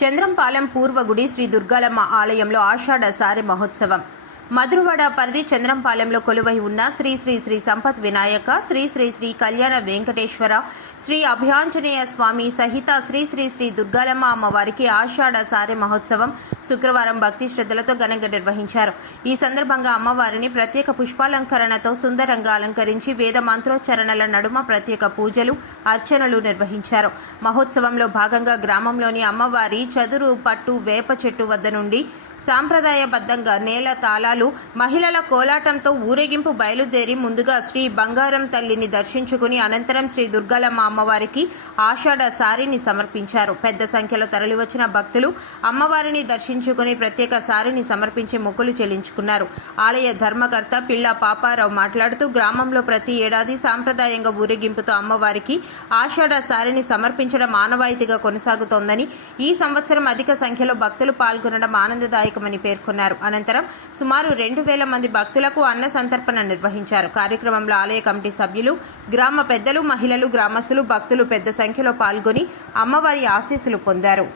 చంద్రంపాలెం పూర్వగుడి శ్రీ దుర్గాలమ్మ ఆలయంలో ఆషాఢ సారె మహోత్సవం. మధురవాడ పరిధి చంద్రంపాలెంలో కొలువై ఉన్న శ్రీ శ్రీ శ్రీ సంపత్ వినాయక, శ్రీ శ్రీ శ్రీ కళ్యాణ వెంకటేశ్వర, శ్రీ అభయాంజనేయ స్వామి సహిత శ్రీ శ్రీ శ్రీ దుర్గాలమ్మ అమ్మవారికి ఆషాఢ సారె మహోత్సవం శుక్రవారం భక్తి శ్రద్ధలతో ఘనంగా నిర్వహించారు. ఈ సందర్భంగా అమ్మవారిని ప్రత్యేక పుష్పాలంకరణతో సుందరంగా అలంకరించి వేద మంత్రోచ్చరణల నడుమ ప్రత్యేక పూజలు, అర్చనలు నిర్వహించారు. మహోత్సవంలో భాగంగా గ్రామంలోని అమ్మవారి చదురు పట్టు వేప చెట్టు వద్ద నుండి సాంప్రదాయబద్ధంగా నేల తాళాలు, మహిళల కోలాటంతో ఊరేగింపు బయలుదేరి ముందుగా శ్రీ బంగారం తల్లిని దర్శించుకుని అనంతరం శ్రీ దుర్గాలమ్మ అమ్మవారికి ఆషాఢ సారిని సమర్పించారు. పెద్ద సంఖ్యలో తరలివచ్చిన భక్తులు అమ్మవారిని దర్శించుకుని ప్రత్యేక సారిని సమర్పించి మొక్కులు చెల్లించుకున్నారు. ఆలయ ధర్మకర్త పిల్ల పాపారావు మాట్లాడుతూ గ్రామంలో ప్రతి ఏడాది సాంప్రదాయంగా ఊరేగింపుతో అమ్మవారికి ఆషాఢ సారిని సమర్పించడం ఆనవాయితీగా కొనసాగుతోందని, ఈ సంవత్సరం అధిక సంఖ్యలో భక్తులు పాల్గొనడం ఆనందదాయకమని పేర్కొన్నారు. అనంతరం సుమారు 2000 మంది భక్తులకు అన్న సంతర్పణ నిర్వహించారు. కార్యక్రమంలో ఆలయ కమిటీ సభ్యులు, గ్రామ పెద్దలు, మహిళలు, గ్రామస్తులు, భక్తులు పెద్ద సంఖ్యలో పాల్గొని అమ్మవారి ఆశీస్సులు పొందారు.